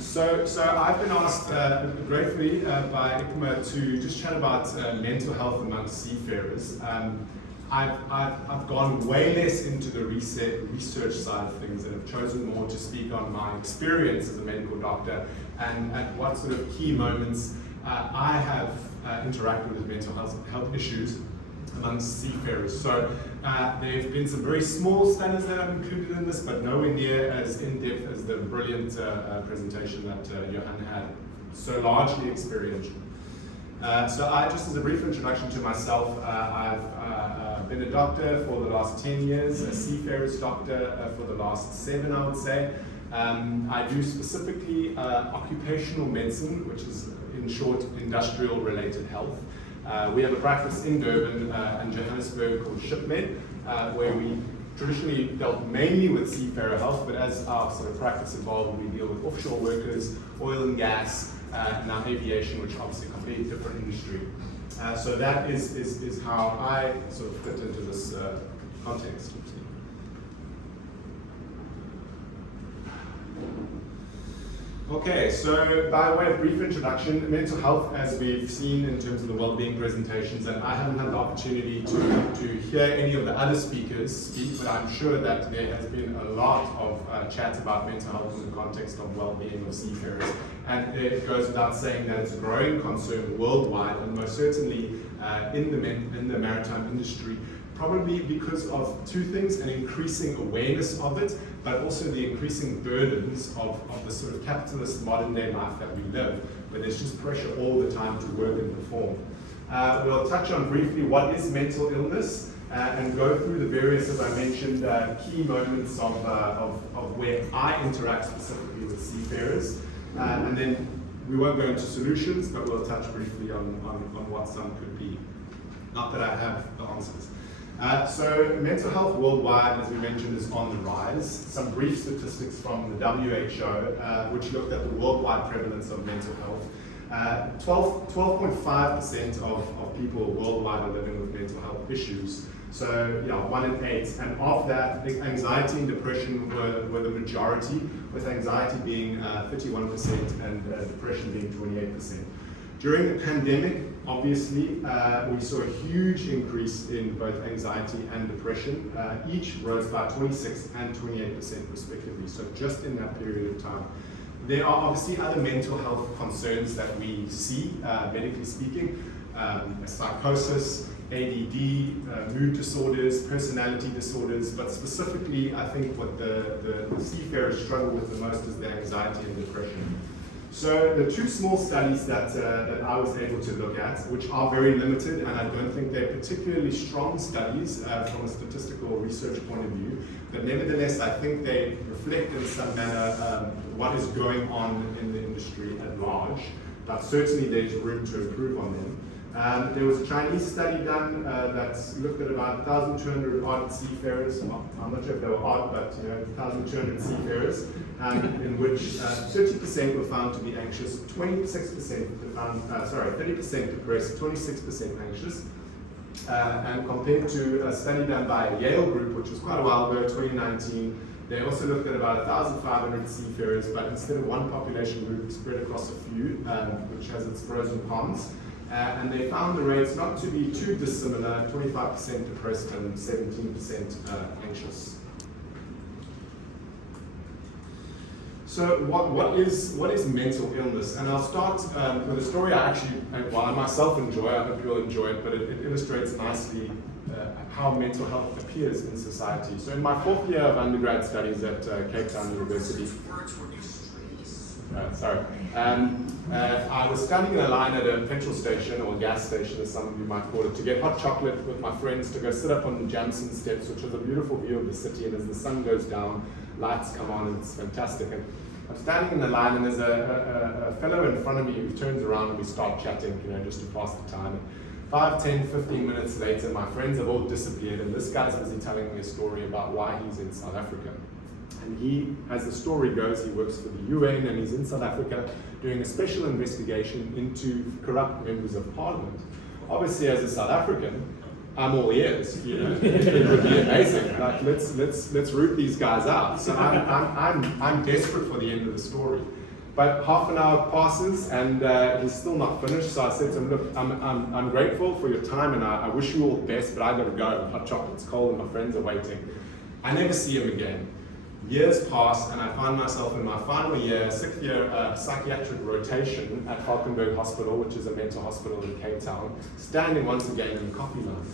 So I've been asked gratefully by ICMA to just chat about mental health amongst seafarers. I've gone way less into the research side of things and have chosen more to speak on my experience as a medical doctor and what sort of key moments I have interacted with mental health issues amongst seafarers. So there have been some very small studies that I've included in this, but nowhere near as in-depth as the brilliant presentation that Johan had, so largely experiential. So just as a brief introduction to myself, I've been a doctor for the last 10 years, a seafarer's doctor for the last 7, I would say. I do specifically occupational medicine, which is in short industrial related health. We have a practice in Durban and Johannesburg called ShipMed, where we traditionally dealt mainly with seafarer health, but as our sort of practice evolved, we deal with offshore workers, oil and gas, and now aviation, which obviously a completely different industry. So that is how I sort of fit into this context. Okay, so by way of brief introduction, mental health, as we've seen in terms of the well-being presentations, and I haven't had the opportunity to hear any of the other speakers speak, but I'm sure that there has been a lot of chat about mental health in the context of well-being of seafarers. And it goes without saying that it's a growing concern worldwide, and most certainly in the maritime industry, probably because of two things: an increasing awareness of it, but also the increasing burdens of the sort of capitalist modern day life that we live, where there's just pressure all the time to work and perform. We'll touch on briefly what is mental illness and go through the various, as I mentioned, key moments of where I interact specifically with seafarers. And then we won't go into solutions, but we'll touch briefly on what some could be. Not that I have the answers. So mental health worldwide, as we mentioned, is on the rise. Some brief statistics from the WHO, which looked at the worldwide prevalence of mental health. 12.5% of people worldwide are living with mental health issues. So yeah, 1 in 8. And of that, anxiety and depression were the majority, with anxiety being 31% and depression being 28%. During the pandemic, obviously, we saw a huge increase in both anxiety and depression. Each rose by 26 and 28% respectively, so just in that period of time. There are obviously other mental health concerns that we see, medically speaking, psychosis, ADD, mood disorders, personality disorders, but specifically, I think what the seafarers struggle with the most is the anxiety and depression. So the two small studies that I was able to look at, which are very limited, and I don't think they're particularly strong studies from a statistical research point of view, but nevertheless I think they reflect in some manner what is going on in the industry at large, but certainly there's room to improve on them. There was a Chinese study done that looked at about 1,200 odd seafarers. Well, I'm not sure if they were odd, but 1,200 seafarers, in which 30% were found to be anxious, 26% found, 30% depressed, 26% anxious, and compared to a study done by a Yale group, which was quite a while ago, 2019. They also looked at about 1,500 seafarers, but instead of one population group, spread across a few, which has its pros and cons. And they found the rates not to be too dissimilar, 25% depressed and 17% anxious. So what is mental illness? And I'll start with a story while I myself enjoy, I hope you'll enjoy it, but it illustrates nicely how mental health appears in society. So in my 4th year of undergrad studies at Cape Town University, I was standing in a line at a petrol station or gas station, as some of you might call it, to get hot chocolate with my friends to go sit up on the Jamson steps, which is a beautiful view of the city, and as the sun goes down, lights come on, and it's fantastic. And I'm standing in the line, and there's a fellow in front of me who turns around and we start chatting, just to pass the time. 5, 10, 15 minutes later, my friends have all disappeared, and this guy's busy telling me a story about why he's in South Africa. And he, as the story goes, he works for the UN and he's in South Africa doing a special investigation into corrupt members of parliament. Obviously, as a South African, I'm all ears. It would be amazing. Like, let's root these guys out. So I'm desperate for the end of the story. But half an hour passes and he's still not finished. So I said to him, look, I'm grateful for your time and I wish you all the best, but I gotta go. Hot chocolate's cold and my friends are waiting. I never see him again. Years pass and I find myself in my final year, 6th year psychiatric rotation at Valkenburg Hospital, which is a mental hospital in Cape Town, standing once again in the coffee line.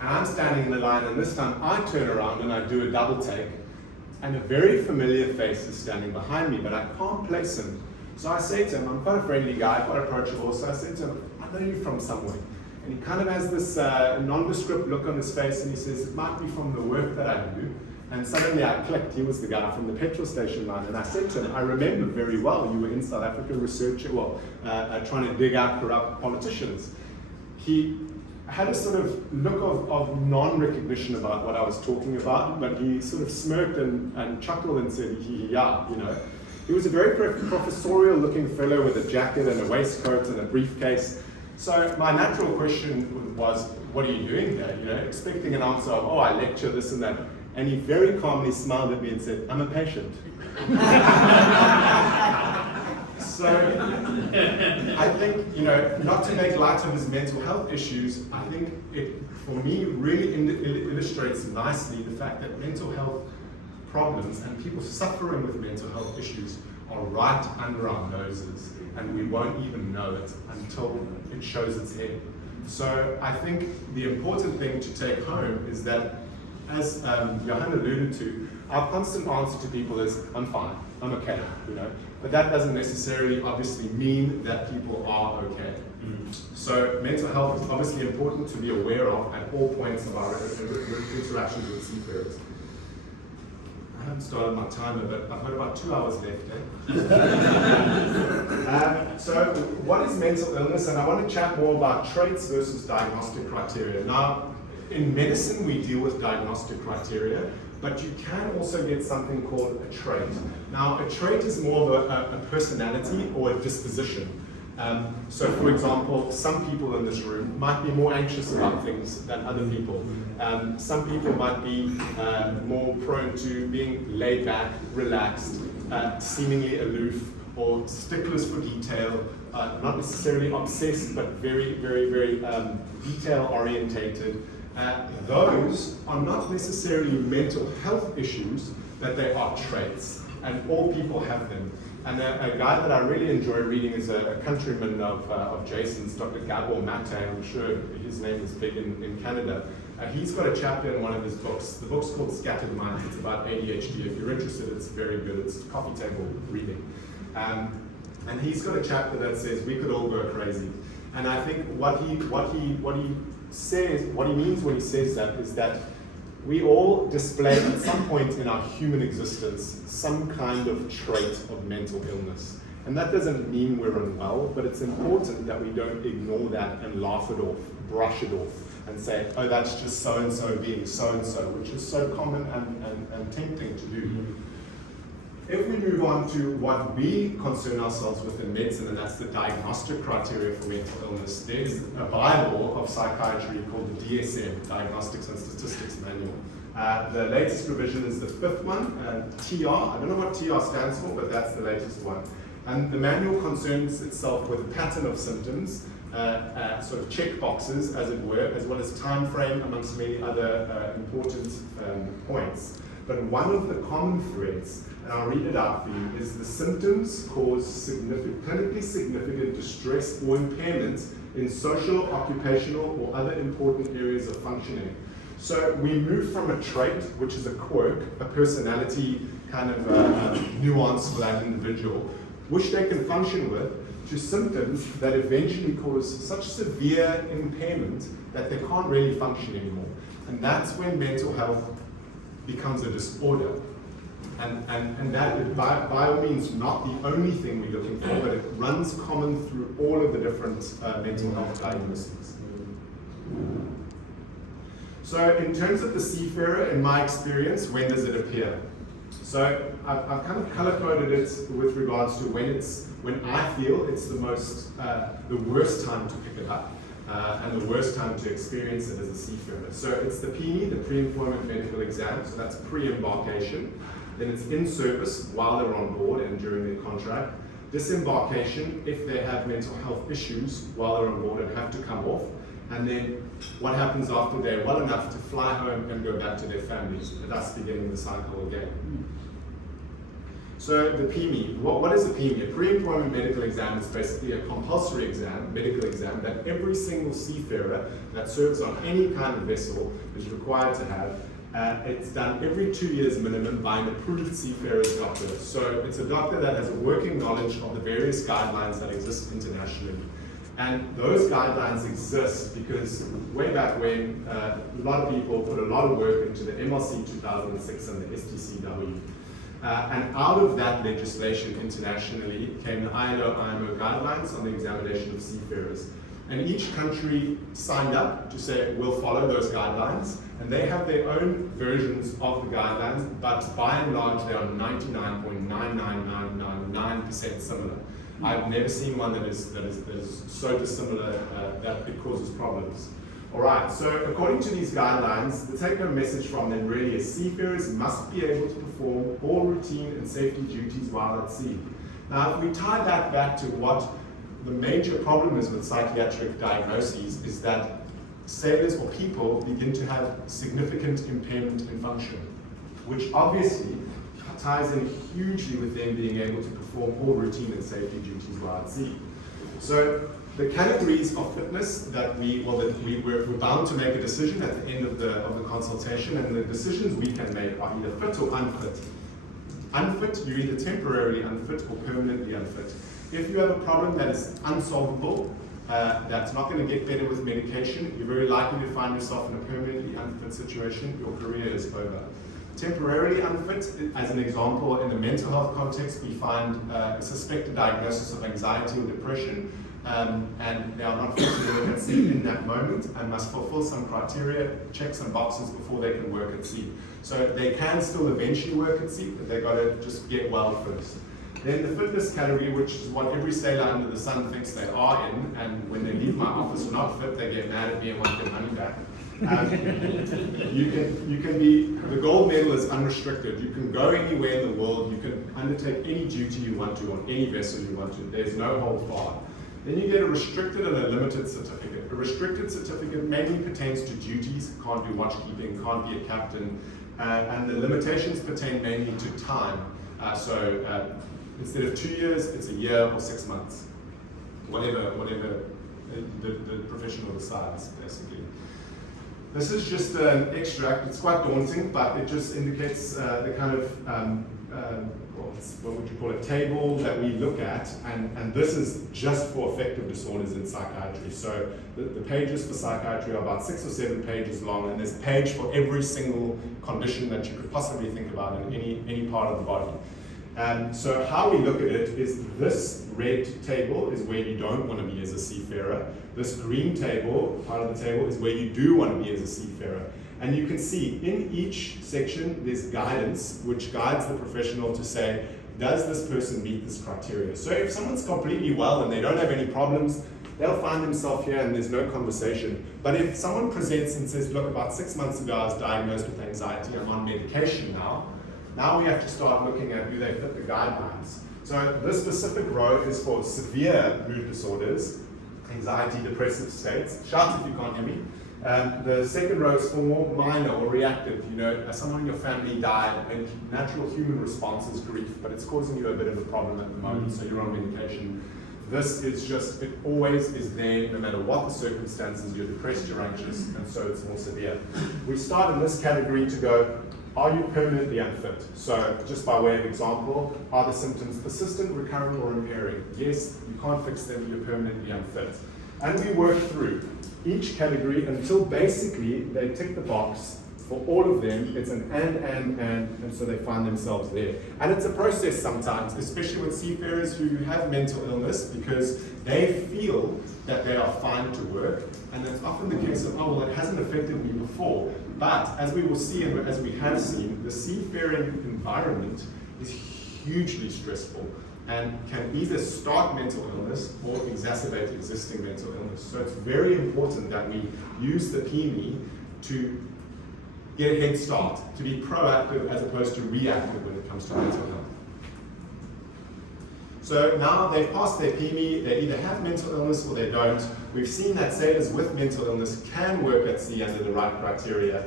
And I'm standing in the line and this time I turn around and I do a double take. And a very familiar face is standing behind me, but I can't place him. So I say to him, I'm quite a friendly guy, quite approachable, so I said to him, I know you from somewhere. And he kind of has this nondescript look on his face and he says, it might be from the work that I do. And suddenly I clicked, he was the guy from the petrol station line. And I said to him, I remember very well, you were in South Africa researching, trying to dig out corrupt politicians. He had a sort of look of non-recognition about what I was talking about, but he sort of smirked and chuckled and said, yeah, you know. He was a very professorial looking fellow with a jacket and a waistcoat and a briefcase. So my natural question was, what are you doing here? You know, expecting an answer of, oh, I lecture this and that. And he very calmly smiled at me and said, I'm a patient. So I think, you know, not to make light of his mental health issues, I think it, for me, really illustrates nicely the fact that mental health problems and people suffering with mental health issues are right under our noses, and we won't even know it until it shows its head. So I think the important thing to take home is that, as Johan alluded to, our constant answer to people is, I'm fine, I'm okay, you know. But that doesn't necessarily obviously mean that people are okay. So mental health is obviously important to be aware of at all points of our interactions with seafarers. I haven't started my timer, but I've got about 2 hours left. So what is mental illness? And I want to chat more about traits versus diagnostic criteria. Now, in medicine, we deal with diagnostic criteria, but you can also get something called a trait. Now, a trait is more of a personality or a disposition. So, for example, some people in this room might be more anxious about things than other people. Some people might be more prone to being laid back, relaxed, seemingly aloof, or sticklers for detail, not necessarily obsessed, but very, very, very detail-orientated. Those are not necessarily mental health issues, but they are traits, and all people have them. And a guy that I really enjoy reading is a countryman of Jason's, Dr. Gabor Mate. I'm sure his name is big in Canada. He's got a chapter in one of his books. The book's called Scattered Minds. It's about ADHD. If you're interested, it's very good. It's coffee table reading. And he's got a chapter that says we could all go crazy. And I think what he means when he says that is that we all display at some point in our human existence some kind of trait of mental illness. And that doesn't mean we're unwell, but it's important that we don't ignore that and laugh it off, brush it off, and say, oh, that's just so-and-so being so-and-so, which is so common and tempting to do. If we move on to what we concern ourselves with in medicine, and that's the diagnostic criteria for mental illness, there's a Bible of psychiatry called the DSM, Diagnostics and Statistics Manual. The latest revision is the 5th one, TR. I don't know what TR stands for, but that's the latest one. And the manual concerns itself with a pattern of symptoms, sort of check boxes, as it were, as well as time frame, amongst many other important points. But one of the common threads, and I'll read it out for you, is the symptoms cause clinically significant distress or impairment in social, occupational, or other important areas of functioning. So we move from a trait, which is a quirk, a personality kind of nuance for that individual, which they can function with, to symptoms that eventually cause such severe impairment that they can't really function anymore. And that's when mental health becomes a disorder. And that is by all means not the only thing we're looking for, but it runs common through all of the different mental health diagnoses. So in terms of the seafarer, in my experience, when does it appear? So I've kind of color-coded it with regards to when I feel it's the worst time to pick it up. And the worst time to experience it as a seafarer. So it's the PME, the pre-employment medical exam, so that's pre-embarkation. Then it's in service while they're on board and during their contract. Disembarkation, if they have mental health issues while they're on board and have to come off. And then what happens after they're well enough to fly home and go back to their families, thus beginning the cycle again. So the PME, what is a PME? A pre-employment medical exam is basically a compulsory exam, medical exam, that every single seafarer that serves on any kind of vessel is required to have. It's done every 2 years minimum by an approved seafarer's doctor. So it's a doctor that has a working knowledge of the various guidelines that exist internationally. And those guidelines exist because way back when, a lot of people put a lot of work into the MLC 2006 and the STCW. And out of that legislation internationally came the ILO-IMO guidelines on the examination of seafarers. And each country signed up to say, we'll follow those guidelines. And they have their own versions of the guidelines, but by and large, they are 99.99999% similar. I've never seen one that is so dissimilar that it causes problems. All right, so according to these guidelines, the take-home message from them really is seafarers must be able to perform all routine and safety duties while at sea. Now, if we tie that back to what the major problem is with psychiatric diagnoses, is that sailors or people begin to have significant impairment in function, which obviously ties in hugely with them being able to perform all routine and safety duties while at sea. So the categories of fitness that we're bound to make a decision at the end of the consultation, and the decisions we can make are either fit or unfit. Unfit, you're either temporarily unfit or permanently unfit. If you have a problem that is unsolvable, that's not going to get better with medication, you're very likely to find yourself in a permanently unfit situation. Your career is over. Temporarily unfit, as an example, in the mental health context, we find a suspected diagnosis of anxiety or depression, and they are not fit to work at sea in that moment and must fulfill some criteria, check some boxes before they can work at sea. So they can still eventually work at sea, but they've got to just get well first. Then the fitness category, which is what every sailor under the sun thinks they are in, and when they leave my office not fit, they get mad at me and want their money back. You can be, the gold medal is unrestricted. You can go anywhere in the world, you can undertake any duty you want to on any vessel you want to. There's no holds barred. Then you get a restricted and a limited certificate. A restricted certificate mainly pertains to duties, can't do watchkeeping, can't be a captain, and the limitations pertain mainly to time. Instead of 2 years, it's a year or 6 months, whatever the professional decides, basically. This is just an extract. It's quite daunting, but it just indicates the kind of, what would you call it, table that we look at, and this is just for affective disorders in psychiatry. So the pages for psychiatry are about 6 or 7 pages long, and there's a page for every single condition that you could possibly think about in any part of the body. So how we look at it is this red table is where you don't want to be as a seafarer. This green table, part of the table, is where you do want to be as a seafarer. And you can see in each section there's guidance which guides the professional to say, does this person meet this criteria? So if someone's completely well and they don't have any problems, they'll find themselves here and there's no conversation. But if someone presents and says, look, about 6 months ago I was diagnosed with anxiety, I'm on medication now we have to start looking at do they fit the guidelines. So this specific row is for severe mood disorders, anxiety, depressive states. Shout if you can't hear me. The second row is for more minor or reactive. Someone in your family died, and natural human response is grief, but it's causing you a bit of a problem at the moment, so you're on medication. This is just, it always is there, no matter what the circumstances, you're depressed, you're anxious, and so it's more severe. We start in this category to go, are you permanently unfit? So just by way of example, are the symptoms persistent, recurrent, or impairing? Yes, you can't fix them, you're permanently unfit. And we work through each category until basically they tick the box for all of them. It's an and so they find themselves there. And it's a process sometimes, especially with seafarers who have mental illness, because they feel that they are fine to work, and it's often the case of, oh, well, it hasn't affected me before. But as we will see, and as we have seen, the seafaring environment is hugely stressful and can either start mental illness or exacerbate existing mental illness. So it's very important that we use the PME to get a head start, to be proactive as opposed to reactive when it comes to mental health. So now they've passed their PME, they either have mental illness or they don't. We've seen that sailors with mental illness can work at sea under the right criteria.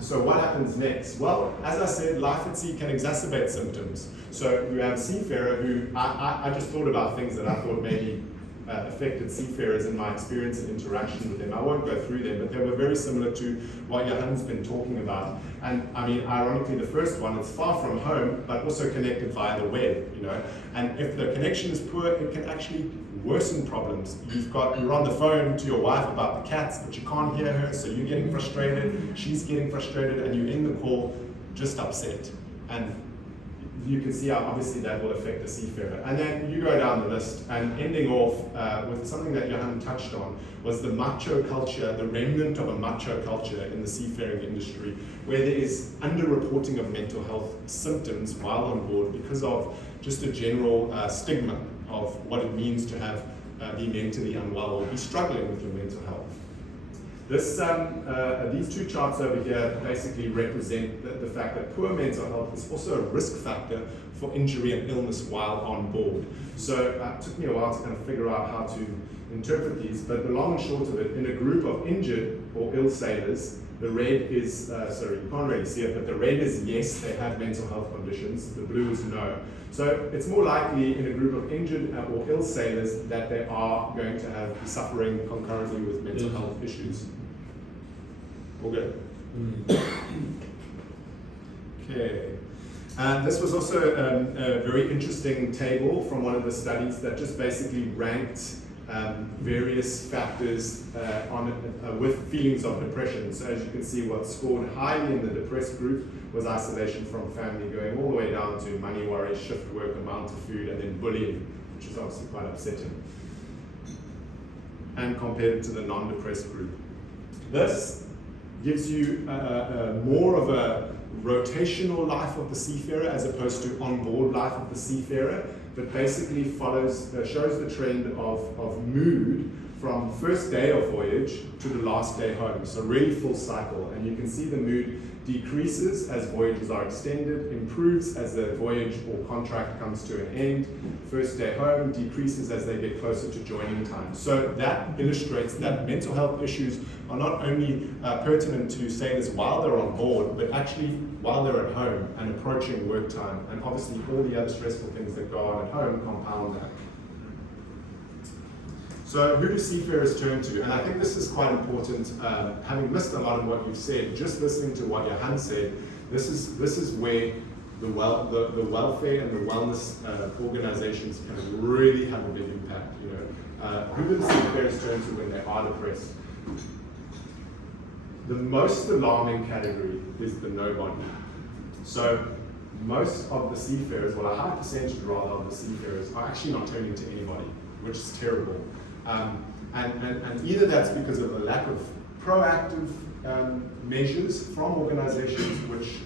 So what happens next? Well, as I said, life at sea can exacerbate symptoms. So you have a seafarer who, I just thought about things that I thought maybe affected seafarers in my experience and interaction with them. I won't go through them, but they were very similar to what Johan's been talking about. And I mean, ironically, the first one is far from home, but also connected via the web, you know. And if the connection is poor, it can actually worsen problems. You're on the phone to your wife about the cats, but you can't hear her, so you're getting frustrated, she's getting frustrated, and you end the call just upset. And you can see how obviously that will affect the seafarer. And then you go down the list, and ending off with something that Johan touched on was the macho culture, the remnant of a macho culture in the seafaring industry, where there is underreporting of mental health symptoms while on board because of just a general stigma of what it means to have be mentally unwell or be struggling with your mental health. These two charts over here basically represent the fact that poor mental health is also a risk factor for injury and illness while on board. So it took me a while to kind of figure out how to interpret these, but the long and short of it, in a group of injured or ill sailors, the red is, sorry, you can't really see it, but the red is yes, they have mental health conditions, the blue is no. So it's more likely in a group of injured or ill sailors that they are going to be suffering concurrently with mental health issues. All good? Okay. And this was also a very interesting table from one of the studies that just basically ranked various factors with feelings of depression. So as you can see, what scored highly in the depressed group was isolation from family, going all the way down to money worries, shift work, amount of food, and then bullying, which is obviously quite upsetting. And compared to the non-depressed group. This gives you more of a rotational life of the seafarer as opposed to on-board life of the seafarer, but basically shows the trend of mood from first day of voyage to the last day home. So really full cycle, and you can see the mood decreases as voyages are extended, improves as the voyage or contract comes to an end, first day home, decreases as they get closer to joining time. So that illustrates that mental health issues are not only pertinent to sailors while they're on board, but actually while they're at home and approaching work time, and obviously all the other stressful things that go on at home compound that. So who do seafarers turn to? And I think this is quite important, having missed a lot of what you've said, just listening to what Johan said, this is where the welfare and the wellness organizations can really have a big impact. You know, who do the seafarers turn to when they are depressed? The most alarming category is the nobody. So most of the seafarers, well, a high percentage rather of the seafarers are actually not turning to anybody, which is terrible. And either that's because of a lack of proactive measures from organizations, which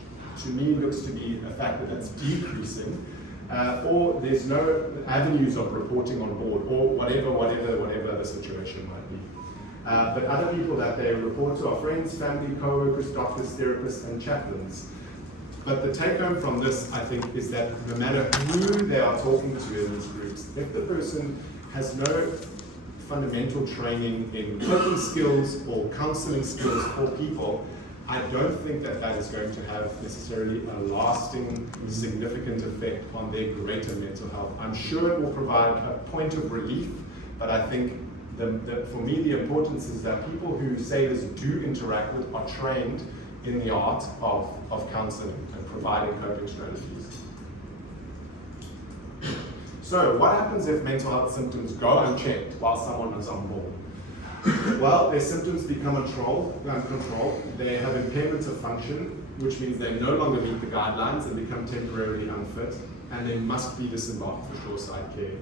to me looks to be a factor that's decreasing, or there's no avenues of reporting on board, or whatever the situation might be. But other people that they report to are friends, family, co-workers, doctors, therapists, and chaplains. But the take home from this, I think, is that no matter who they are talking to in these groups, if the person has no fundamental training in coping skills or counseling skills for people, I don't think that that is going to have necessarily a lasting, significant effect on their greater mental health. I'm sure it will provide a point of relief, but I think for me the importance is that people who sailors do interact with are trained in the art of counseling and providing coping strategies. So what happens if mental health symptoms go unchecked while someone is on board? Well, their symptoms become uncontrolled. They have impairment of function, which means they no longer meet the guidelines and become temporarily unfit, and they must be disembarked for shoreside care.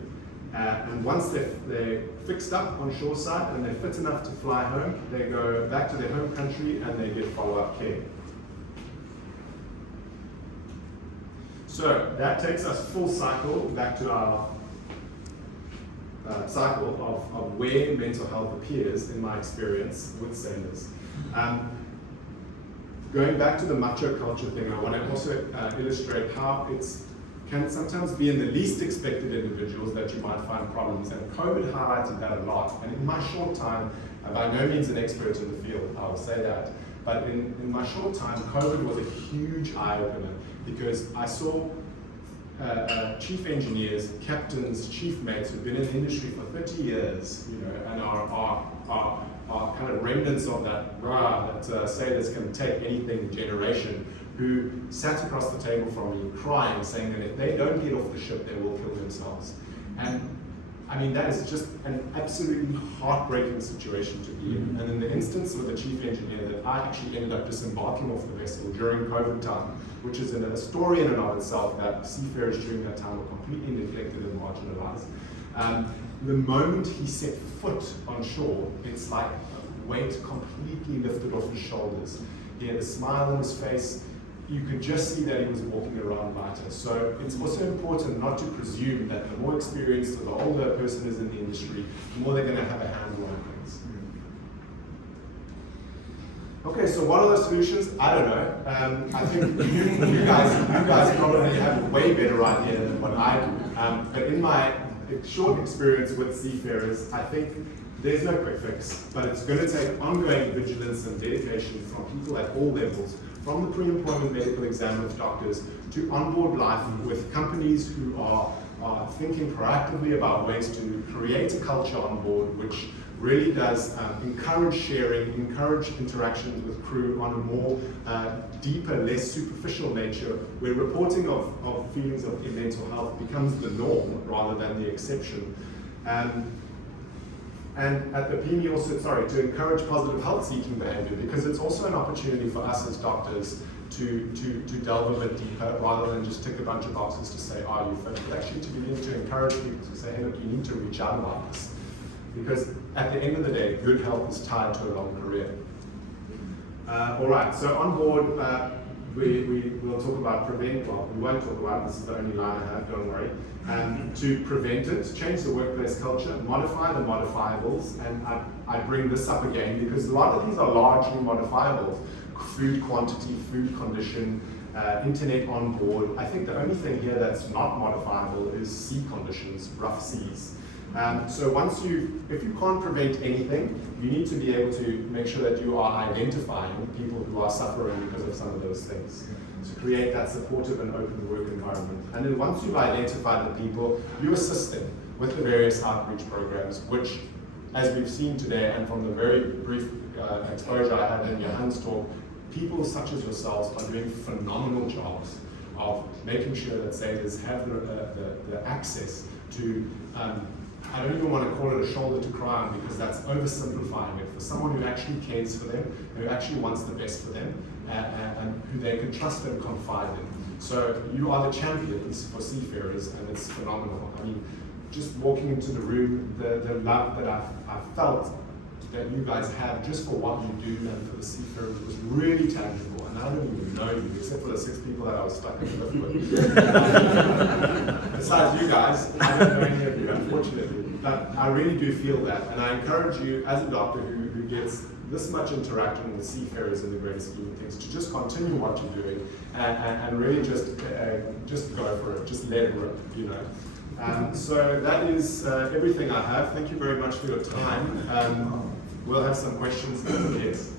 And once they're fixed up on shoreside and they're fit enough to fly home, they go back to their home country and they get follow-up care. So that takes us full cycle back to our cycle of where mental health appears in my experience with sailors. going back to the macho culture thing, I want to also illustrate how it's can sometimes be in the least expected individuals that you might find problems. And COVID highlighted that a lot. And in my short time, by no means an expert in the field, I will say that, but in my short time, COVID was a huge eye-opener because I saw chief engineers, captains, chief mates who've been in the industry for 30 years, you know, and are kind of remnants of that that say this can take anything generation, who sat across the table from me crying, saying that if they don't get off the ship, they will kill themselves. And I mean, that is just an absolutely heartbreaking situation to be in. And in the instance with the chief engineer, that I actually ended up disembarking off the vessel during COVID time, which is a story in and of itself, that seafarers during that time were completely neglected and marginalized. The moment he set foot on shore, it's like a weight completely lifted off his shoulders. He had a smile on his face. You could just see that he was walking around lighter. So it's also important not to presume that the more experienced or the older a person is in the industry, the more they're going to have a handle on things. Okay, so what are the solutions? I don't know. I think you guys probably have a way better idea than what I do. But in my short experience with seafarers, I think there's no quick fix, but it's going to take ongoing vigilance and dedication from people at all levels, from the pre-employment medical examiner doctors to onboard life with companies who are thinking proactively about ways to create a culture on board which really does encourage sharing, encourage interactions with crew on a more deeper, less superficial nature, where reporting of feelings of mental health becomes the norm rather than the exception. And at the PME also, to encourage positive health-seeking behavior, because it's also an opportunity for us as doctors to delve a bit deeper rather than just tick a bunch of boxes to say, are you fit? But actually to begin to encourage people to say, hey, look, you need to reach out about this. Because at the end of the day, good health is tied to a long career. All right, so on board, we'll talk about prevent, well, we won't talk about, this is the only line I have, don't worry. To prevent it, change the workplace culture, modify the modifiables, and I bring this up again because a lot of these are largely modifiable. Food quantity, food condition, internet on board. I think the only thing here that's not modifiable is sea conditions, rough seas. So if you can't prevent anything, you need to be able to make sure that you are identifying people who are suffering because of some of those things. To create that supportive and open work environment. And then once you've identified the people, you assist them with the various outreach programs, which, as we've seen today, and from the very brief exposure I had in Johan's talk, people such as yourselves are doing phenomenal jobs of making sure that sailors have the access to, I don't even want to call it a shoulder to cry on because that's oversimplifying it, for someone who actually cares for them, who actually wants the best for them, and who they can trust and confide in. So you are the champions for seafarers, and it's phenomenal. I mean, just walking into the room, the love that I've felt that you guys have just for what you do and for the seafarers was really tangible. And I don't even know you, except for the 6 people that I was stuck in the lift with. Besides you guys, I don't know any of you, unfortunately. But I really do feel that. And I encourage you, as a doctor who gets this much interaction with seafarers in the greater scheme of things, to just continue what you're doing and really just go for it, just let it rip, you know. So that is everything I have. Thank you very much for your time. We'll have some questions. Yes.